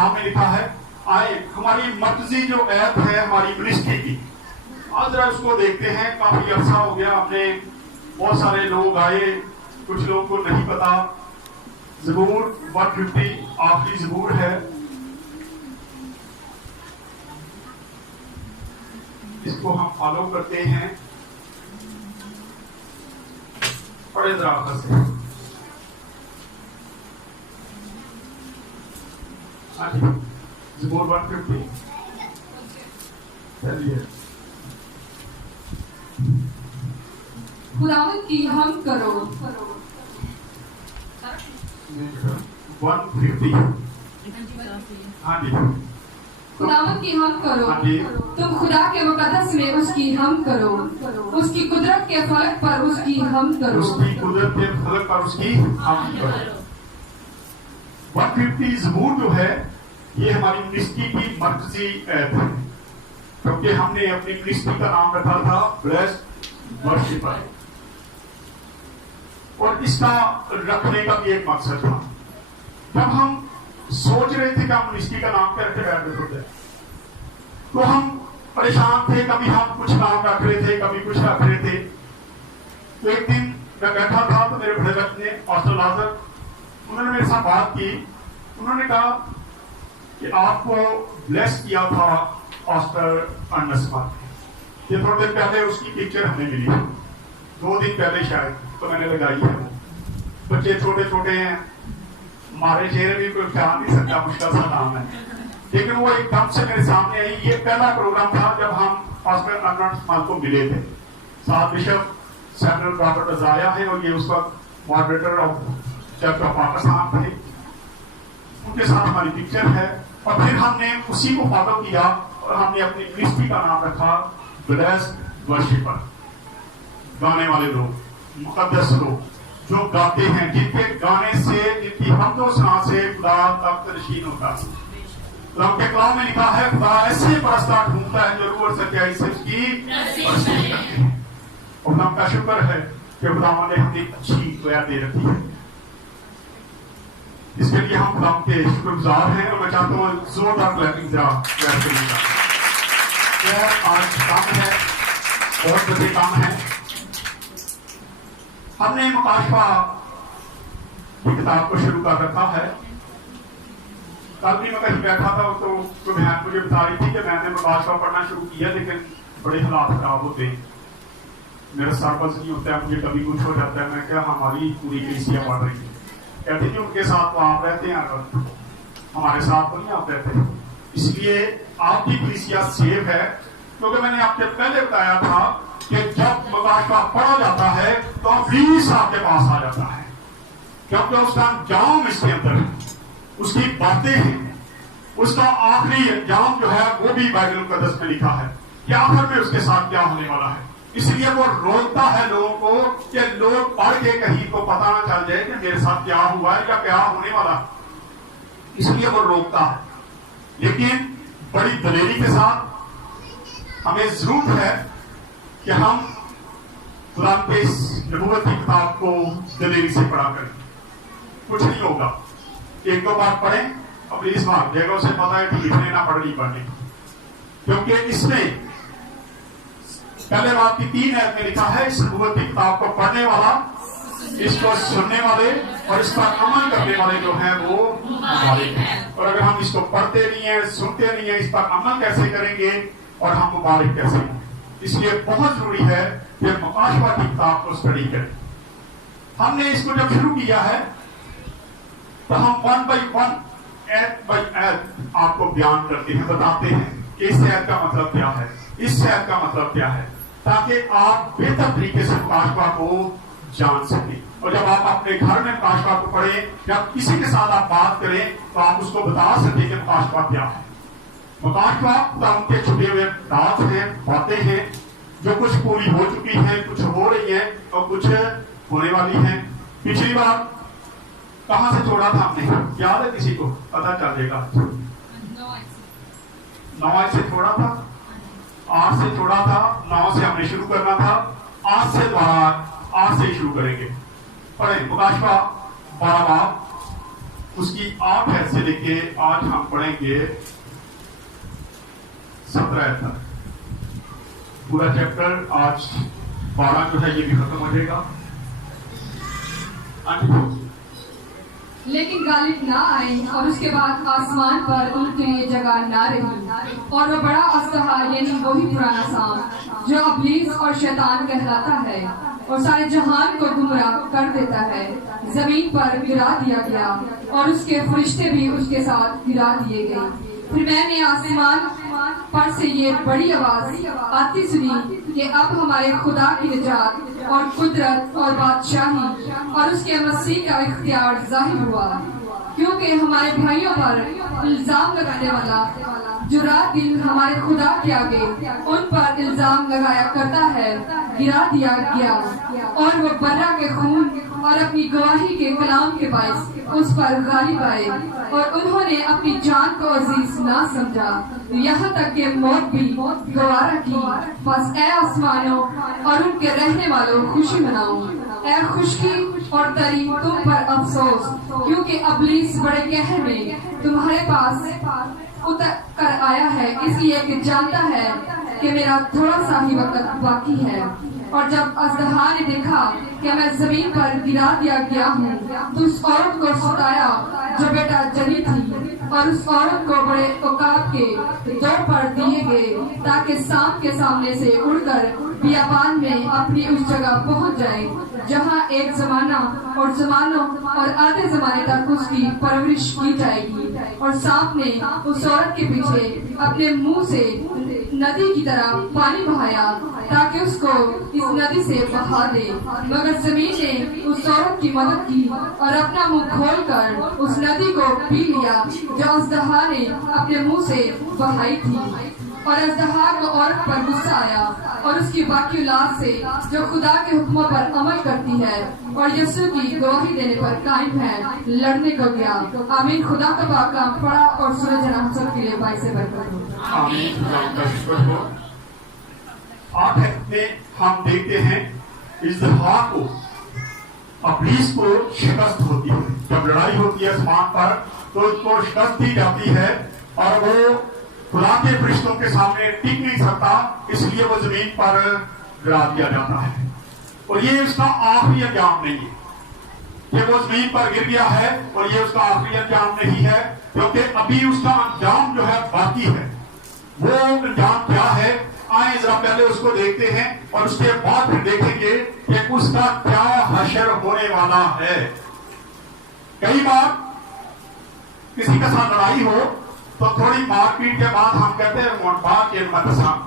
کلام میں لکھا ہے آئے ہماری مرکزی جو ایپ ہے ہماری منسٹری کی، آج ذرا اس کو دیکھتے ہیں. کافی عرصہ ہو گیا، ہم نے بہت سارے لوگ آئے، کچھ لوگوں کو نہیں پتا. زبور 150 آخری زبور ہے. اس کو ہم فالو کرتے ہیں. پڑھے ذرا آخر سے. زبور 150 چلیے. خداوند کی حمد کرو. 150 ہاں جی. خداوند کی حمد کرو. تم خدا کے مقدس میں اس کی حمد کرو. اس کی قدرت کے فلک پر اس کی حمد کرو. اس کی قدرت کے فلک پر اس کی حمد کرو. 150 زبور جو ہے یہ ہماری منسٹری کی مرکزی ایپ ہے، کیونکہ ہم نے اپنی منسٹری کا نام رکھا تھا بلیسڈ ورشپر، اور اس کا رکھنے کا بھی ایک مقصد تھا. جب ہم سوچ رہے تھے کہ ہم منسٹری کا نام کیا رکھے بیٹھے ہوتے تو ہم پریشان تھے. کبھی ہم کچھ نام رکھ رہے تھے، کبھی کچھ رکھ رہے تھے. تو ایک دن میں بیٹھا تھا تو میرے بڑے بچے نے پاسٹر لازر انہوں نے میرے ساتھ بات کی. انہوں نے کہا کہ آپ کو بلیس کیا تھا پاسٹر انسمت. یہ تھوڑے دن پہلے اس کی پکچر ہمیں ملی، 2 دن پہلے شاید، تو میں نے لگائی ہے. وہ بچے چھوٹے چھوٹے ہیں، ہمارے چہرے بھی کوئی خیال نہیں سکتا، مشکل سا نام ہے، لیکن وہ ایک دم سے میرے سامنے آئی. یہ پہلا پروگرام تھا جب ہم پاسٹر انسمت کو ملے تھے. ساتھ بشپ سیموئل رابرٹ ازایا ہیں، اور یہ اس وقت moderator of church of Pakistan تھے. ان کے ساتھ ہماری پکچر ہے. اور پھر ہم نے اسی کو فالو کیا اور ہم نے اپنی منسٹری کا نام رکھا بلیسڈ ورشپر. گانے والے لوگ، مقدس لوگ جو گاتے ہیں، جن کے گانے سے، جن کی حمد و ثنا سے خدا تخت نشین ہوتا ہے. قرآن کے کلام میں لکھا ہے خدا ایسے پرستار ڈھونڈتا ہے جو روح اور سچائی سے اس کی پرستش کرتے ہیں. اور ہم کا شکر ہے کہ خدا نے ہمیں اچھی دعا دے رکھی ہے. اس کے لیے ہم خدا کے شکر گزار ہیں. اور میں چاہتا ہوں زوردار کلیپنگ ذرا کریے گا. آج کام ہے، بہت بڑے کام ہے. ہم نے مکاشفہ کی کتاب کو شروع کر رکھا ہے. کل بھی میں کہیں بیٹھا تھا تو بہن مجھے بتا رہی تھی کہ میں نے مکاشفہ پڑھنا شروع کیا لیکن بڑے حالات خراب ہوتے ہیں، میرا سر بز نہیں ہوتا ہے، مجھے کبھی کچھ ہو جاتا ہے. میں کیا ہماری پوری کلیسیا پڑھ رہی ہے. کہتے ہیں ان کے ساتھ تو آپ رہتے ہیں، ہمارے ساتھ تو نہیں آپ رہتے. اس لیے آپ کی کلیسیا سیف ہے، کیونکہ میں نے آپ سے پہلے بتایا تھا کہ جب مکاشفہ پڑھا جاتا ہے تو ابلیس آپ کے پاس آ جاتا ہے، کیونکہ اس کا انجام اس کے اندر ہے، اس کی باتیں ہیں، اس کا آخری انجام جو ہے وہ بھی بائبل مقدس میں لکھا ہے کہ آخر میں اس کے ساتھ کیا ہونے والا ہے. اس لیے وہ روکتا ہے لوگوں کو کہ لوگ پڑھ کے کہیں کو پتہ نہ چل جائے کہ میرے ساتھ کیا ہوا ہے یا کیا ہونے والا ہے. اس لیے وہ روکتا ہے. لیکن بڑی دلیری کے ساتھ ہمیں ضرورت ہے کہ ہم قرآن کے اس نبوت کی کتاب کو دلیری سے پڑھا کریں. کچھ نہیں ہوگا، 1-2 بار پڑھیں اپنی اس بات جگہ سے پتا ہے کہ لکھنے نہ پڑھنی پڑھنے، کیونکہ اس میں پہلے بات کی 3 آیت میں لکھا ہے اس نبوت کی کتاب کو پڑھنے والا، اس کو سننے والے اور اس پر عمل کرنے والے جو ہیں وہ مبارک ہیں. اور اگر ہم اس کو پڑھتے نہیں ہیں، سنتے نہیں ہیں، اس پر عمل کیسے کریں گے اور ہم مبارک کیسے ہیں؟ اس لیے بہت ضروری ہے کہ مکاشفہ کی کتاب کو اسٹڈی کریں. ہم نے اس کو جب شروع کیا ہے تو ہم 1 by 1 ایت بائی ایت آپ کو بیان کرتے ہیں، بتاتے ہیں کہ اس ایت کا مطلب کیا ہے، اس ایت کا مطلب کیا ہے، تاکہ آپ بہتر طریقے سے مکاشفہ کو جان سکیں. اور جب آپ اپنے گھر میں مکاشفہ کو پڑھیں، جب کسی کے ساتھ آپ بات کریں تو آپ اس کو بتا سکیں کہ مکاشفہ کیا ہے. مکاشفہ قرآن کے چھپے ہوئے رات ہیں، باتیں ہیں جو کچھ پوری ہو چکی ہیں، کچھ ہو رہی ہیں اور کچھ ہونے والی ہیں. پچھلی بار کہاں سے چھوڑا تھا ہم نے، یاد ہے کسی کو؟ پتا چل جائے گا. 9 سے چھوڑا تھا، 8 سے چھوڑا تھا، 9 سے ہم نے شروع کرنا تھا. آج سے دوبارہ 8 سے شروع کریں گے. پڑھیں مکاشفہ 12 باب اس کی 8 سے لے کے آج ہم پڑھیں گے 17 تک. پورا چیپٹر آج 12 جو ہے یہ بھی ختم ہو جائے گا. لیکن غالب نہ آئے اور اس کے بعد آسمان پر ان کے لیے جگہ نہ رہی، اور وہ بڑا اژدہا یعنی وہی پرانا سانپ جو ابلیس اور شیطان کہلاتا ہے اور سارے جہان کو گمراہ کر دیتا ہے، زمین پر گرا دیا گیا اور اس کے فرشتے بھی اس کے ساتھ گرا دیے گئے. پھر میں نے آسمان پر سے یہ بڑی آواز آتی سنی کہ اب ہمارے خدا کی نجات اور قدرت اور بادشاہی اور اس کے مسیح کا اختیار ظاہر ہوا، کیونکہ ہمارے بھائیوں پر الزام لگانے والا جو رات دن ہمارے خدا کے آگے ان پر الزام لگایا کرتا ہے گرا دیا گیا، اور وہ برا کے خون اور اپنی گواہی کے کلام کے باعث اس پر غالب آئے، اور انہوں نے اپنی جان کو عزیز نہ سمجھا یہاں تک کہ موت بھی گوارا کی. بس اے آسمانوں اور ان کے رہنے والوں خوشی مناؤ، اے خشکی اور تری تم پر افسوس، کیونکہ ابلیس بڑے قہر میں تمہارے پاس اتر کر آیا ہے، اس لیے کہ جانتا ہے کہ میرا تھوڑا سا ہی وقت باقی ہے. اور جب اژدہا نے دیکھا کہ میں زمین پر گرا دیا گیا ہوں تو اس عورت کو ستایا جو بیٹا جنی تھی، اور اس عورت کو بڑے عقاب کے دو پر دیے گئے تاکہ سانپ کے سامنے سے اڑ کر بیابان میں اپنی اس جگہ پہنچ جائے جہاں ایک زمانہ اور زمانوں اور آدھے زمانے تک اس کی پرورش کی جائے گی. اور سانپ نے اس عورت کے پیچھے اپنے منہ سے ندی کی طرح پانی بہایا تاکہ اس کو اس ندی سے بہا دے، مگر زمین نے اس عورت کی مدد کی اور اپنا منہ کھول کر اس ندی کو پی لیا جو اژدہا نے اپنے منہ سے بہائی تھی. اور اژدہا کو عورت پر غصہ آیا اور اس کی باقی اولاد سے جو خدا کے حکموں پر عمل کرتی ہے اور یسوع کی گواہی دینے پر قائم ہے لڑنے کو گیا. آمین. خدا کا پاک کلام پڑھا اور سنے جناب ہم سب کے لیے باعث برکت ہو. آمین. خدا کا شکر ہو. آخر میں ہم دیکھتے ہیں اژدہا کو ابلیس کو شکست ہوتی ہے. جب لڑائی ہوتی ہے آسمان پر تو اس کو شکست دی جاتی ہے اور وہ خدا کے فرشتوں کے سامنے ٹک نہیں سکتا، اس لیے وہ زمین پر گرا دیا جاتا ہے. اور یہ اس کا آخری انجام نہیں ہے کہ وہ زمین پر گر گیا ہے، اور یہ اس کا آخری انجام نہیں ہے، کیونکہ ابھی اس کا انجام جو ہے باقی ہے. وہ انجام کیا ہے؟ آئیں ذرا پہلے اس کو دیکھتے ہیں اور اس کے بعد پھر دیکھیں گے کہ اس کا کیا حشر ہونے والا ہے. کئی بار کسی کے ساتھ لڑائی ہو تو تھوڑی مار پیٹ کے بعد ہم کہتے ہیں مون بات کے متسام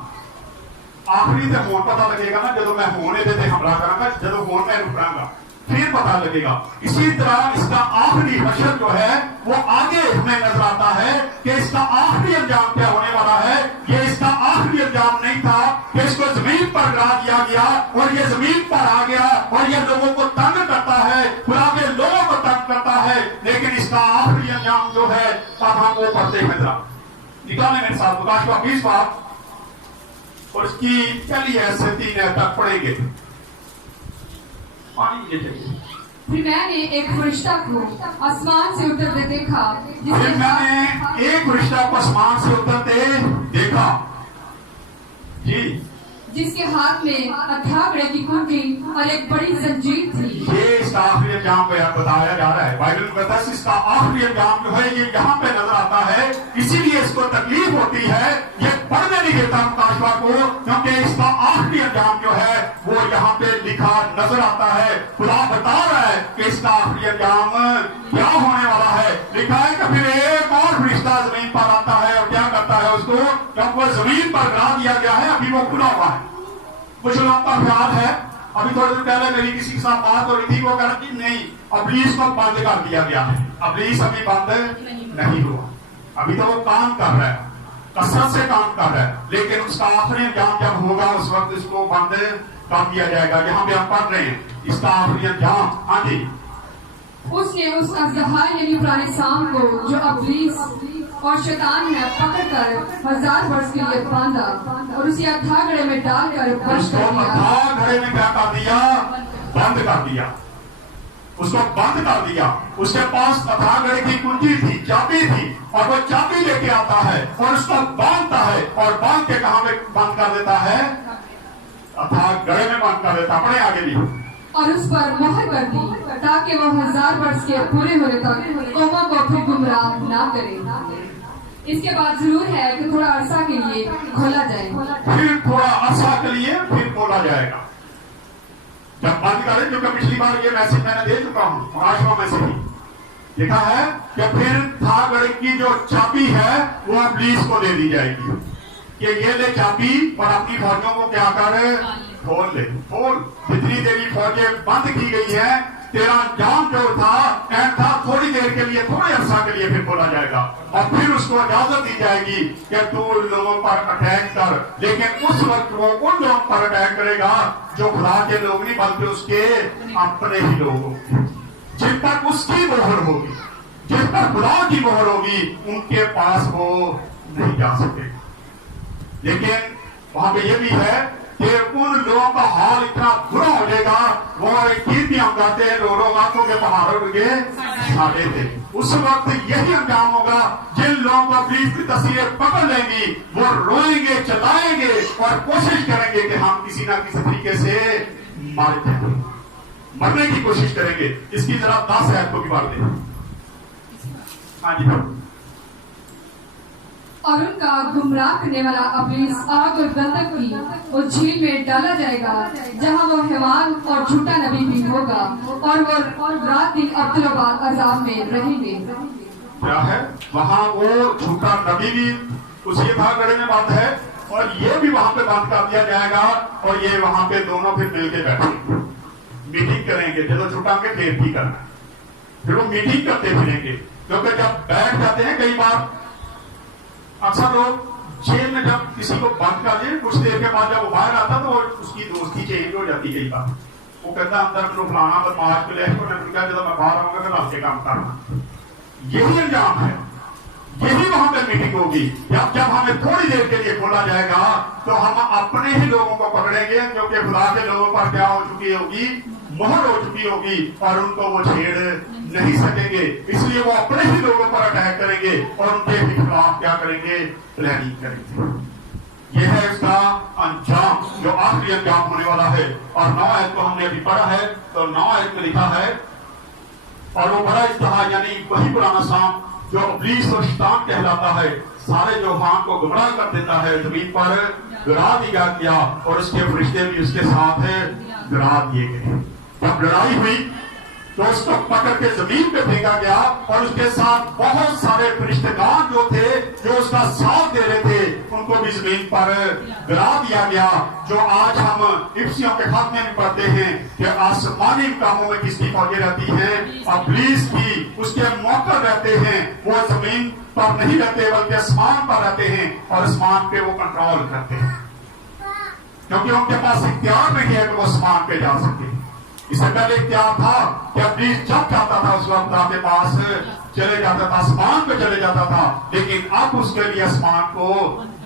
آخری تے مون پتہ لگے گا نا جدو میں ہونے دے حملہ کروں گا، جدو ہون میں رکاں گا پھر پتہ لگے گا. اسی طرح اس کا آخری حشر جو ہے وہ آگے ہمیں نظر آتا ہے کہ اس کا آخری انجام کیا ہونے والا ہے. یہ اس کا آخری انجام نہیں تھا کہ اس کو زمین پر گرا دیا گیا اور یہ زمین پر آ گیا اور یہ لوگوں کو تنگ کرتا ہے، خدا کے لوگوں کو تنگ کرتا ہے، لیکن اس کا آخری انجام جو ہے اب ہم وہ پڑھتے ہیں. ذرا نکالیں میرے ساتھ مکاشفہ 20 باب اور اس کی پہلی سے 3 تک پڑھیں گے. پھر میں نے ایک فرشتہ کو آسمان سے اترتے دیکھا جس کے ہاتھ میں اتھاگڑے کی کنجی اور ایک بڑی زنجیر تھی. یہ اس کا آخری انجام بتایا جا رہا ہے. بائبل میں کہتا ہے اس کا آخری انجام جو ہے یہ یہاں پہ نظر آتا ہے، اسی لیے اس کو تکلیف ہوتی ہے. یہ پڑھنے نہیں دیتا مکاشفہ کو کیونکہ اس کا آخری انجام جو ہے وہ یہاں پہ لکھا نظر آتا ہے. خدا بتا رہا ہے کہ اس کا آخری انجام کیا ہونے والا ہے. لکھا ہے کہ پھر ایک اور فرشتہ زمین پر آتا ہے اور کیا کرتا ہے اس کو، جب وہ زمین پر گرا دیا گیا ہے ابھی وہ کھلا ہوا ہے. کچھ لوگوں کا خیال ہے ابھی تھوڑے دن پہلے میری کسی کے ساتھ بات ہو رہی تھی، وہ کہہ رہا کہ نہیں ابلیس کو بند کر دیا گیا ہے. ابلیس ابھی بند نہیں ہوا، ابھی تو وہ کام کر رہا ہے، کثرت سے کام کر رہا ہے، لیکن اس کا آخری انجام جب ہوگا اس وقت اس کو بند کر دیا جائے گا. یہاں پہ ہم پڑھ رہے ہیں اس کا آخری انجام. ہاں جی. اس نے اس اژدہا یعنی پرانے سانپ کو جو ابلیس اور شیطان ہے پکڑ کر 1000 برس کے لیے باندھا اور اسے اتھاگڑے میں ڈال کر بند کر دیا. اتھاگڑے میں کیا کر دیا؟ بند کر دیا. اس کو بند کر دیا. اس کے پاس اتھاگڑھ کی کنجی تھی, چابی تھی, اور وہ چابی لے کے آتا ہے اور اس کو باندھتا ہے, اور باندھ کے کہاں میں بند کر دیتا ہے؟ اتھاگڑھ میں بند کر دیتا. پڑھیں آگے بھی. اور اس پر مہر کر دی تاکہ وہ 1000 برس کے پورے ہونے تک قوموں کو پھر گمراہ نہ کرے. اس کے بعد ضرور ہے کہ تھوڑا عرصہ کے لیے کھولا جائے. پھر تھوڑا عرصہ کے لیے پھر کھولا جائے گا. جب بند کریں, کیونکہ پچھلی بار یہ میسج میں نے دے چکا ہوں, آشوا میں سے بھی لکھا ہے کہ پھر اتھاگڑھ کی جو چابی ہے وہ ابلیس کو دے دی جائے گی کہ یہ لے چابی اور اپنی فوجوں کو کیا کر کھول لے. کھول. جتنی دیری فوجیں بند کی گئی ہیں, تیرا انجام جو تھا تھوڑی دیر کے لیے, تھوڑے عرصہ کے لیے پھر کھولا جائے گا, اور پھر اس کو اجازت دی جائے گی کہ تو ان لوگوں پر اٹیک کر. لیکن اس وقت وہ ان لوگوں پر اٹیک کرے گا جو خدا کے لوگ نہیں بلکہ اس کے اپنے ہی لوگ ہوں گے, جن پر اس کی مہر ہوگی, جن پر خدا کی مہر ہوگی, ان کے پاس وہ نہیں جا سکے. لیکن وہاں پہ یہ بھی ہے کہ ان لوگوں کا حال اتنا برا ہو جائے گا, وہ ایک گیت بھی ہم گاتے ہیں, رو رو آنکھوں کے پہاڑوں کے ساڑے تھے. اس وقت یہی انجام ہوگا. جن لوگوں کو ابلیس کی تصویریں پکڑ لیں گی وہ روئیں گے, چلائیں گے اور کوشش کریں گے کہ ہم کسی نہ کسی طریقے سے مارے جائیں, مرنے کی کوشش کریں گے. اس کی ذرا 10 آیت کو بھی پڑھ دیں. ہاں جی. اور ان کا گمراہ کرنے والا ابلیس آگ اور گندک کی اس جھیل میں ڈالا جائے گا جہاں وہ حیوان اور جھوٹا نبی بھی ہوگا, اور وہ رات دن ابدالآباد عذاب میں رہیں گے. کیا ہے وہاں؟ وہ جھوٹا نبی بھی اسی اتھاگڑھ میں بند ہے, اور یہ بھی وہاں پہ بند کر دیا جائے گا, اور یہ وہاں پہ دونوں پھر مل کے بیٹھیں گے, میٹنگ کریں گے. جب چھوٹا کے پھر بھی کرنا ہے, پھر وہ میٹنگ کرتے پھریں گے. کیونکہ جب بیٹھ جاتے ہیں, کئی بار اکثر لوگ جیل میں جب کسی کو بند کر دیں, کچھ دیر کے بعد جب وہ باہر آتا تو اس کی دوستی چینج ہو جاتی. کئی بار وہ کہتا ہے اندر میں فلانا بدماش کو لے کے جب میں باہر آؤں گا پھر آپ کے کام کرنا. یہی انجام ہے, یہی وہاں پہ میٹنگ ہوگی. جب ہمیں تھوڑی دیر کے لیے کھولا جائے گا تو ہم اپنے ہی لوگوں کو پکڑیں گے, کیونکہ خدا کے لوگوں پر کیا ہو چکی ہوگی؟ مہر ہو چکی ہوگی, اور ان کو وہ چھیڑ نہیں سکیں گے. اس لیے وہ اپنے ہی لوگوں پر اٹیک کریں گے اور ان کے خلاف کیا کریں گے؟ پلاننگ کریں گے. یہ ہے اس کا انجام, جو آخری انجام ہونے والا ہے. اور 9 آیت کو ہم نے ابھی پڑھا ہے, تو 9 آیت میں لکھا ہے, اور وہ بڑا اجتہاد یعنی وہی پرانا سام جو ابلیس اور شیطان کہلاتا ہے, سارے جوہان کو گمراہ کر دیتا ہے, زمین پر گرا دیا گیا, اور اس کے فرشتے بھی اس کے ساتھ گرا دیے گئے. جب لڑائی ہوئی تو اس کو پکڑ کے زمین پہ پھینکا گیا, اور اس کے ساتھ بہت سارے فرشتگان جو تھے جو اس کا ساتھ دے رہے تھے, ان کو بھی زمین پر گرا دیا گیا. جو آج ہم افسیوں کے خاتمے میں پڑھتے ہیں کہ آسمانی مقاموں میں کس کی فوجیں رہتی ہیں؟ ابلیس کی. اس کے موقع رہتے ہیں, وہ زمین پر نہیں رہتے بلکہ آسمان پر رہتے ہیں, اور آسمان پہ وہ کنٹرول کرتے ہیں, کیونکہ ان کے پاس اختیار نہیں ہے کہ وہ آسمان پہ جا سکے. اس سے پہلے اختیار تھا کہ ابلیس جب چاہتا تھا اس وقت خدا کے پاس چلے جاتا تھا, آسمان پہ چلے جاتا تھا. لیکن اب اس کے لیے آسمان کو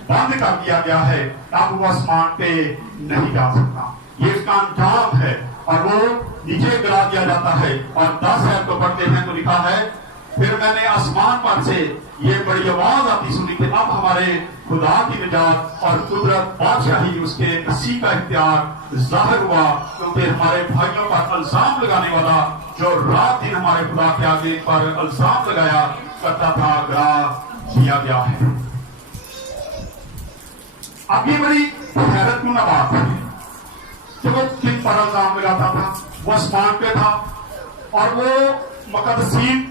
بند کر دیا گیا ہے, اب وہ آسمان پہ نہیں جا سکتا. یہ اس کا انجام ہے, اور وہ نیچے گرا دیا جاتا ہے. اور 10 آیت کو پڑھتے ہیں تو لکھا ہے, پھر میں نے آسمان پر سے یہ بڑی آواز آتی سنی کہ اب ہمارے خدا کی نجات اور قدرت بادشاہی اس کے مسیح کا اختیار ظاہر ہوا, کیونکہ ہمارے بھائیوں پر الزام لگانے والا جو رات دن ہمارے خدا کے آگے پر الزام لگایا کرتا تھا, گرا دیا گیا ہے. اب یہ بڑی حیرت کن بات ہے کہ وہ کن پر الزام لگاتا تھا؟ وہ آسمان پہ تھا, اور وہ مقدسین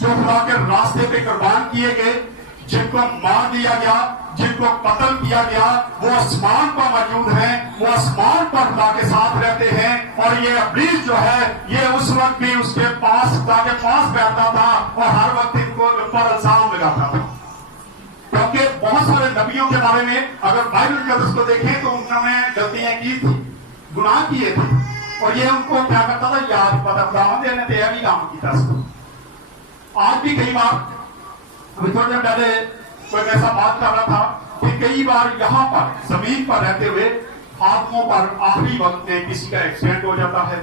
جو خدا کے راستے پہ قربان کیے گئے, جن کو مار دیا گیا, جن کو قتل کیا گیا, وہ آسمان پر موجود ہیں, وہ آسمان پر خدا کے ساتھ رہتے ہیں. اور یہ ابلیس جو ہے یہ اس وقت بھی اس کے پاس خدا کے پاس بیٹھتا تھا, اور ہر وقت ان کو پر الزام لگاتا تھا. کیونکہ بہت سارے نبیوں کے بارے میں اگر بائبل مقدس کو دیکھیں تو انہوں نے غلطیاں کی تھی, گناہ کیے تھے, اور یہ ان کو کیا کرتا تھا؟ یاد پتا خداوند نے تیرا بھی کام کیا تھا. آج بھی کئی بار, ابھی تھوڑے دن پہلے کوئی ایسا بات کر رہا تھا کہ کئی بار یہاں پر زمین پر رہتے ہوئے خاتموں پر آخری وقت میں کسی کا ایکسیڈنٹ ہو جاتا ہے,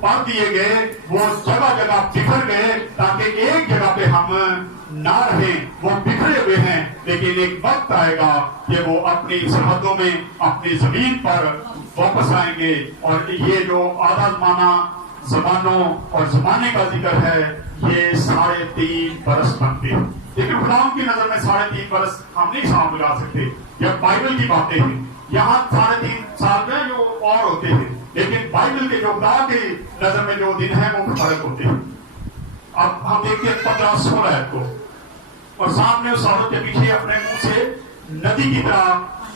پڑھ دیے گئے، وہ جگہ جگہ بکھر گئے تاکہ ایک جگہ پہ ہم نہ رہیں. وہ بکھرے ہوئے ہیں، لیکن ایک وقت آئے گا کہ وہ اپنی سرحدوں میں اپنی زمین پر واپس آئیں گے. اور یہ جو آدھا زمانہ زمانوں اور زمانے کا ذکر ہے، یہ 3.5 برس بنتے ہیں. لیکن خدا کی نظر میں 3.5 برس ہم نہیں حساب لگا سکتے. یہ بائبل کی باتیں ہیں. یہاں 3.5 سال میں جو اور ہوتے ہیں، لیکن بائبل کے جو خدا کی نظر میں جو دن ہیں وہ فرق ہوتے ہیں. اب ہم دیکھتے ہیں 15-16 آیت کو، اور سامنے اس عورت کے پیچھے اپنے منہ سے ندی کی طرح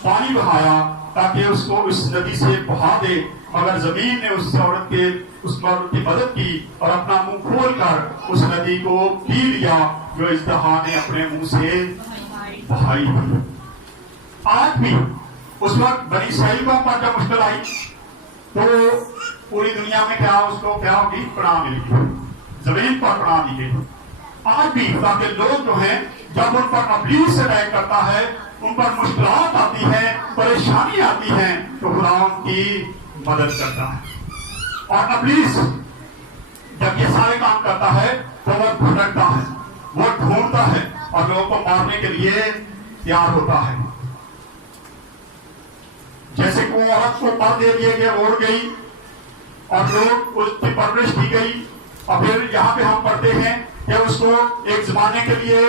پانی بہایا تاکہ اس کو اس ندی سے بہا دے. مگر زمین نے اس عورت کی مدد کی اور اپنا منہ کھول کر اس ندی کو پی لیا جو اژدہا نے اپنے منہ سے بہائی. آج بھی اس وقت بنی اسرائیل کو پر جب مشکل آئی تو پوری دنیا میں اس کو کیا ہوگی؟ پناہ مل گئی، زمین پر پناہ دی گئی. آج بھی خدا کے لوگ جو ہیں، جب ان پر ابلیس سے اٹیک کرتا ہے، ان پر مشکلات آتی ہیں، پریشانی آتی ہیں، تو خدا ان کی مدد کرتا ہے. اور ابلیس جب یہ سارے کام کرتا ہے تو وہ بھٹکتا ہے، وہ ڈھونڈتا ہے اور لوگوں کو مارنے کے لیے تیار ہوتا ہے. جیسے کہ وہ عورت کو پر دے دیے گئے، اوڑھ گئی اور لوگ اس کی پرورش دی گئی. اور پھر یہاں پہ ہم پڑھتے ہیں کہ اس کو ایک زمانے کے لیے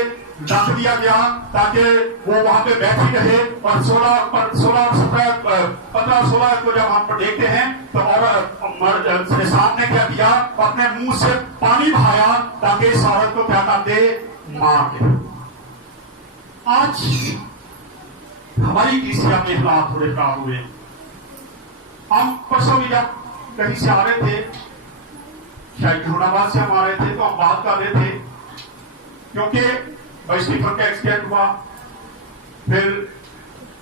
رکھ دیا گیا تاکہ وہ وہاں پہ بیٹھی رہے. اور 15-16 کو جب ہم پر دیکھتے ہیں تو عورت نے کیا کیا؟ اپنے منہ سے پانی بہایا تاکہ اس عورت کو کیا کر دے؟ مار دے. آج ہماری کلیسیا میں حالات تھوڑے خراب ہوئے. ہم پرسوں بھی جب کہیں سے آ رہے تھے، شاید جھوڑ آباد سے ہم آ رہے تھے، تو ہم بات کر رہے تھے کیونکہ بھائی اسٹیفن کا ایکسیڈنٹ ہوا، پھر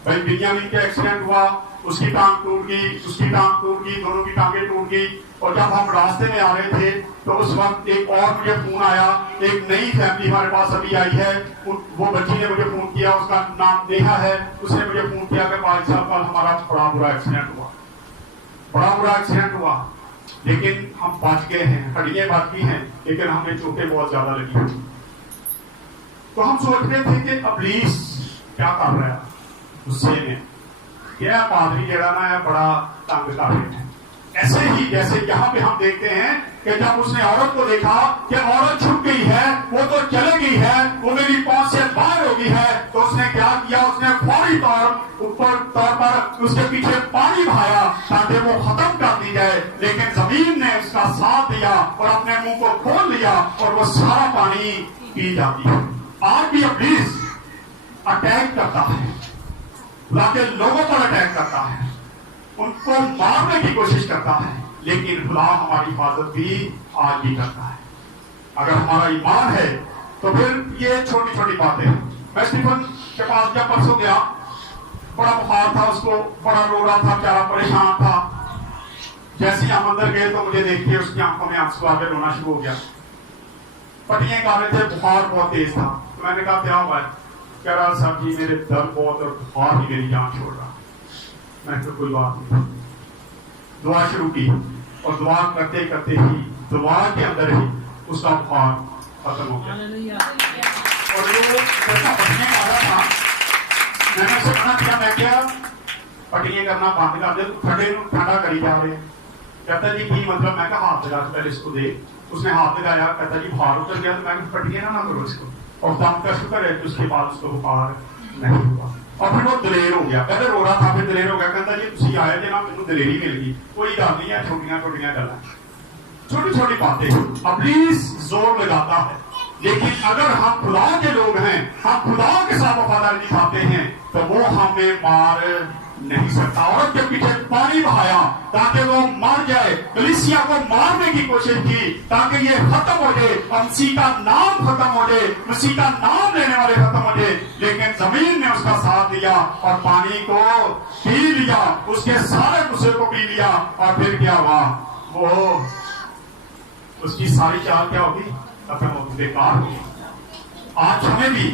بھائی بنیامین کا ایکسیڈنٹ ہوا، اس کی ٹانگ ٹوٹ گئی، اس کی ٹانگ ٹوٹ گئی، دونوں کی ٹانگیں ٹوٹ گئی. اور جب ہم راستے میں آ رہے تھے تو اس وقت ایک اور مجھے فون آیا، ایک نئی فیملی ہمارے پاس ابھی آئی ہے. وہ بچی نے مجھے فون کیا، اس کا نام نیہا ہے. اس نے مجھے فون کیا کہ بھائی صاحب کل ہمارا بڑا برا ایکسیڈنٹ ہوا، لیکن ہم بچ گئے ہیں، ہڈیاں بچ گئی ہیں، لیکن ہمیں چوٹیں بہت زیادہ لگی ہیں. تو ہم سوچ رہے تھے کہ ابلیس کیا کر رہا ہے غصے میں، کیا پادری جڑا نا ہے بڑا تنگ کر رہے ہیں. ایسے ہی جیسے یہاں پہ ہم دیکھتے ہیں کہ جب اس نے عورت کو دیکھا کہ عورت چھپ گئی ہے، وہ تو چلے گئی ہے، وہ میری پہنچ سے باہر ہو گئی ہے، تو اس نے کیا کیا؟ اس نے فوری طور پر اس کے پیچھے پانی بہایا تاکہ وہ ختم کر دی جائے. لیکن زمین نے اس کا ساتھ دیا اور اپنے منہ کو کھول لیا اور وہ سارا پانی پی جاتی ہے. آج بھی ابلیس اٹیک کرتا ہے، خدا کے لوگوں پر اٹیک کرتا ہے، ان کو مارنے کی کوشش کرتا ہے، لیکن خدا ہماری حفاظت بھی آج بھی کرتا ہے. اگر ہمارا ایمان ہے تو پھر یہ چھوٹی چھوٹی باتیں. میں اسٹیفن کے پاس جب پرسوں گیا، بڑا بخار تھا، اس کو بڑا رو رہا تھا، بیچارہ پریشان تھا. جیسے ہی ہم اندر گئے تو مجھے دیکھ کے اس کی آنکھوں میں آنسو آ کے رونا شروع ہو گیا. پٹیاں کر رہے تھے، بخار بہت تیز تھا. تو میں نے کہا کیا ہوا ہے؟ کہہ رہا صاحب جی میرے درد بہت اور بخار ہی میری جان چھوڑ رہا. میں نے کوئی بات نہیں، دعا شروع کی اور دعا کرتے کرتے ہی دعا کے اندر ہی اس کا بخار ختم ہو گیا. اور وہ جیسا پٹیاں کر رہا تھا، میں نے اسے منع کیا، میں کیا پٹیاں کرنا بند کر دے، ٹھنڈا کری جا رہے. کہتا جی کی مطلب؟ میں کہا ہاتھ لگا کے پہلے اس کو دے. اس نے ہاتھ لگایا، کہتا جی بخار اتر گیا. تو میں نے پٹیاں نہ کرو اس کو، اور دم کا شکر ہے کہ اس کے بعد اس کو بخار نہیں ہوا. اور پھر وہ دلیر ہو گیا. پہلے رو رہا تھا، پھر دلیر ہو گیا. کہتا جی تسی آئے تھے نا، مجھے دلیری مل گئی. کوئی گل نہیں ہے، چھوٹیاں چھوٹیاں گلاں، چھوٹی چھوٹی باتیں. ابلیس زور لگاتا ہے، لیکن اگر ہم خدا کے لوگ ہیں، ہم خدا کے ساتھ وفاداری نبھاتے ہیں تو وہ ہمیں مار نہیں سکتا. عورت کے پیچھے پانی بہایا تاکہ وہ مر جائے، کلیسیا کو مارنے کی کوشش کی تاکہ یہ ختم ہو جائے، مسیح کا نام ختم ہو جائے، مسیح کا نام لینے والے ختم ہو جائے. لیکن زمین نے اس کا ساتھ دیا اور پانی کو پی لیا، اس کے سارے غصے کو پی لیا. اور پھر کیا ہوا؟ وہ اس کی ساری چال کیا ہوگی؟ ختم ہوگی، بیکار ہوگی. آج ہمیں بھی